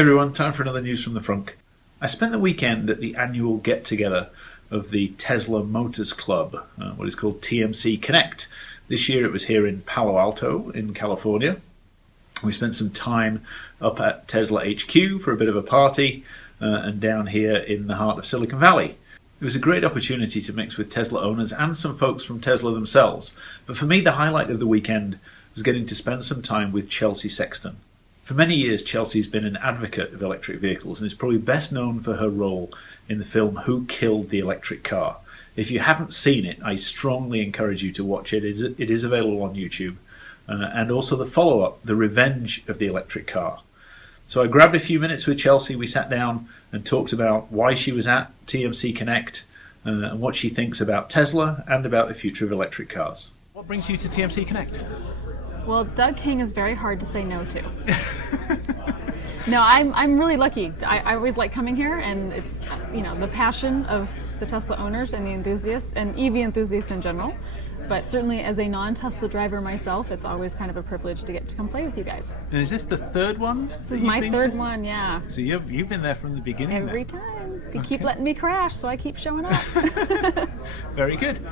Hey everyone, time for another news from the Frunk. I spent the weekend at the annual get-together of the Tesla Motors Club, what is called TMC Connect. This year it was here in Palo Alto in California. We spent some time up at Tesla HQ for a bit of a party and down here in the heart of Silicon Valley. It was a great opportunity to mix with Tesla owners and some folks from Tesla themselves. But for me, the highlight of the weekend was getting to spend some time with Chelsea Sexton. For many years, Chelsea's been an advocate of electric vehicles and is probably best known for her role in the film Who Killed the Electric Car? If you haven't seen it, I strongly encourage you to watch it. It is available on YouTube. And also the follow-up, The Revenge of the Electric Car. So I grabbed a few minutes with Chelsea. We sat down and talked about why she was at TMC Connect and what she thinks about Tesla and about the future of electric cars. What brings you to TMC Connect? Well, Doug King is very hard to say no to. No, I'm really lucky. I always like coming here, and it's the passion of the Tesla owners and the enthusiasts and EV enthusiasts in general. But certainly as a non-Tesla driver myself, it's always kind of a privilege to get to come play with you guys. And is this the third one? This is my third one, yeah. So you've been there from the beginning Every time. They keep letting me crash, so I keep showing up. Very good.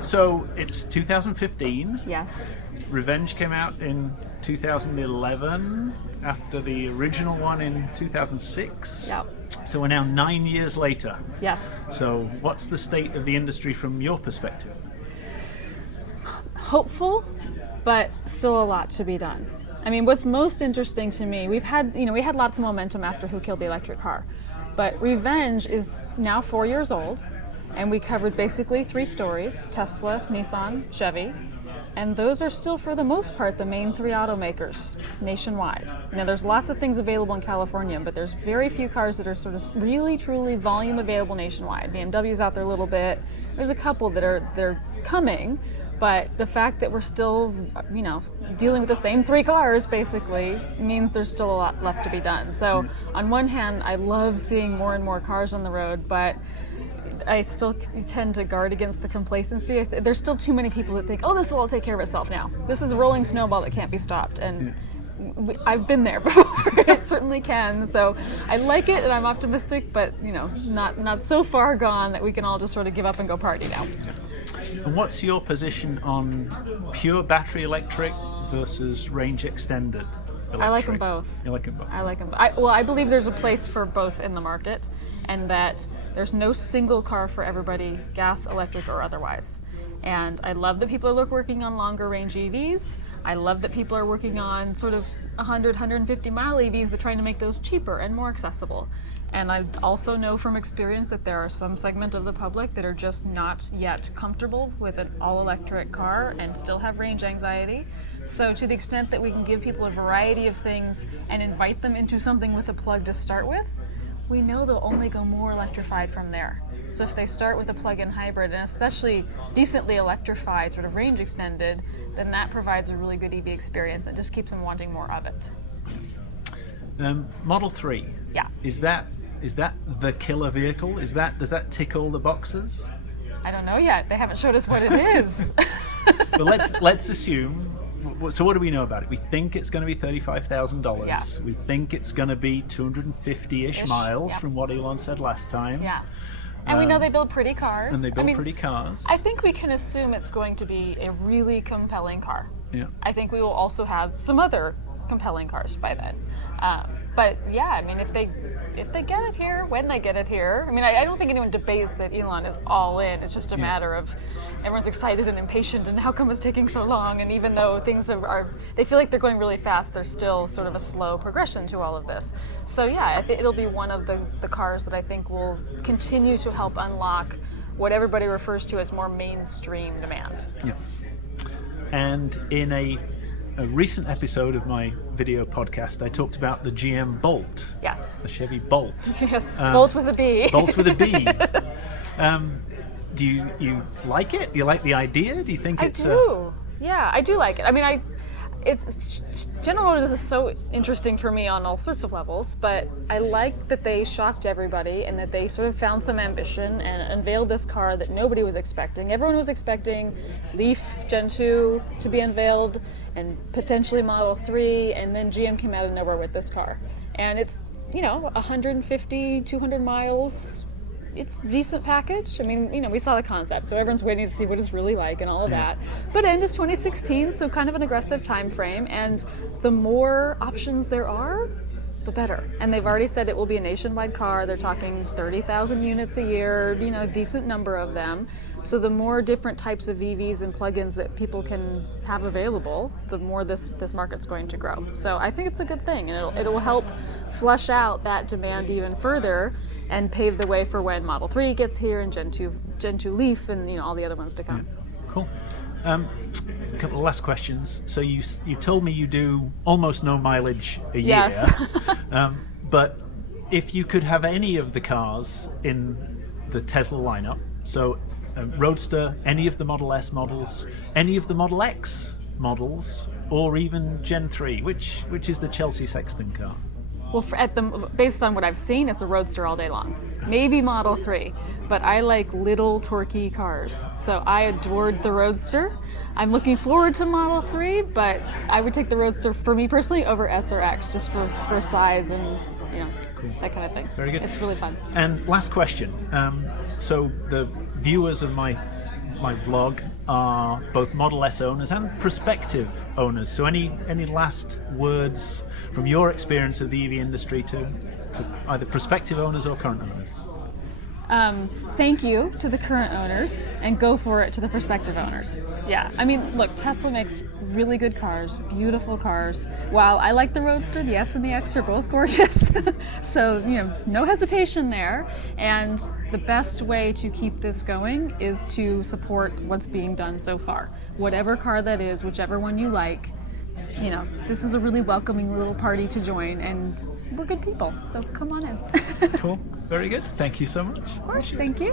So it's 2015. Yes. Revenge came out in 2011 after the original one in 2006. Yep. So we're now 9 years later. Yes. So what's the state of the industry from your perspective? Hopeful, but still a lot to be done. I mean, what's most interesting to me, we had lots of momentum after Who Killed the Electric Car, but Revenge is now 4 years old, and we covered basically 3 stories: Tesla, Nissan, Chevy, and those are still, for the most part, the main 3 automakers nationwide. Now, there's lots of things available in California, but there's very few cars that are sort of really, truly volume available nationwide. BMW's out there a little bit. There's a couple that are coming. But the fact that we're still, dealing with the same 3 cars basically means there's still a lot left to be done. So on one hand, I love seeing more and more cars on the road, but I still tend to guard against the complacency. There's still too many people that think, oh, this will all take care of itself now. This is a rolling snowball that can't be stopped. And I've been there before. It certainly can. So I like it and I'm optimistic, but not so far gone that we can all just sort of give up and go party now. And what's your position on pure battery electric versus range extended electric? I like them both. You like them both? I like them both. I believe there's a place for both in the market, and that there's no single car for everybody, gas, electric, or otherwise. And I love that people are working on longer range EVs. I love that people are working on sort of 100, 150 mile EVs, but trying to make those cheaper and more accessible. And I also know from experience that there are some segment of the public that are just not yet comfortable with an all-electric car and still have range anxiety. So to the extent that we can give people a variety of things and invite them into something with a plug to start with, we know they'll only go more electrified from there. So if they start with a plug-in hybrid, and especially decently electrified, sort of range extended, then that provides a really good EV experience and just keeps them wanting more of it. Model 3. Yeah. Is that the killer vehicle? Does that tick all the boxes? I don't know yet. They haven't showed us what it is. But let's assume. So what do we know about it? We think it's going to be $35,000. Yeah. We think it's going to be 250-ish miles, yep. from what Elon said last time. Yeah. And we know they build pretty cars. And they build pretty cars. I think we can assume it's going to be a really compelling car. Yeah. I think we will also have some other compelling cars by then. But yeah, I mean, if they get it here, when they get it here, I mean, I don't think anyone debates that Elon is all in. It's just a matter of everyone's excited and impatient, and how come it's taking so long? And even though things they feel like they're going really fast, there's still sort of a slow progression to all of this. So yeah, it'll be one of the cars that I think will continue to help unlock what everybody refers to as more mainstream demand. Yeah. And in a recent episode of my video podcast, I talked about the GM Bolt. Yes. The Chevy Bolt. Yes, Bolt with a B. Bolt with a B. Do you like it? Do you like the idea? Do you think it's... I do. Yeah, I do like it. I mean, General Motors is so interesting for me on all sorts of levels, but I like that they shocked everybody and that they sort of found some ambition and unveiled this car that nobody was expecting. Everyone was expecting Leaf Gen 2 to be unveiled and potentially Model 3, and then GM came out of nowhere with this car. and it's 150, 200 miles. It's a decent package. I mean, we saw the concept, so everyone's waiting to see what it's really like and all of that. But end of 2016, so kind of an aggressive time frame, and the more options there are, the better. And they've already said it will be a nationwide car. They're talking 30,000 units a year, decent number of them. So the more different types of EVs and plugins that people can have available, the more this market's going to grow. So I think it's a good thing, and it will help flush out that demand even further and pave the way for when Model 3 gets here and Gen 2 Leaf and all the other ones to come. Yeah. Cool. A couple of last questions. So you told me you do almost no mileage a year. Yes. But if you could have any of the cars in the Tesla lineup, so Roadster, any of the Model S models, any of the Model X models, or even Gen 3, which is the Chelsea Sexton car? Well, based on what I've seen, it's a Roadster all day long. Maybe Model 3, but I like little torquey cars. So I adored the Roadster. I'm looking forward to Model 3, but I would take the Roadster, for me personally, over S or X, just for size and cool. That kind of thing. Very good. It's really fun. And last question. So the viewers of my vlog are both Model S owners and prospective owners. So any last words from your experience of the EV industry to either prospective owners or current owners? Thank you to the current owners, and go for it to the prospective owners. Yeah, I mean, look, Tesla makes really good cars, beautiful cars. While I like the Roadster, the S and the X are both gorgeous. So, no hesitation there. And the best way to keep this going is to support what's being done so far. Whatever car that is, whichever one you like, this is a really welcoming little party to join, and we're good people, so come on in. Cool. Very good. Thank you so much. Of course. Thank you.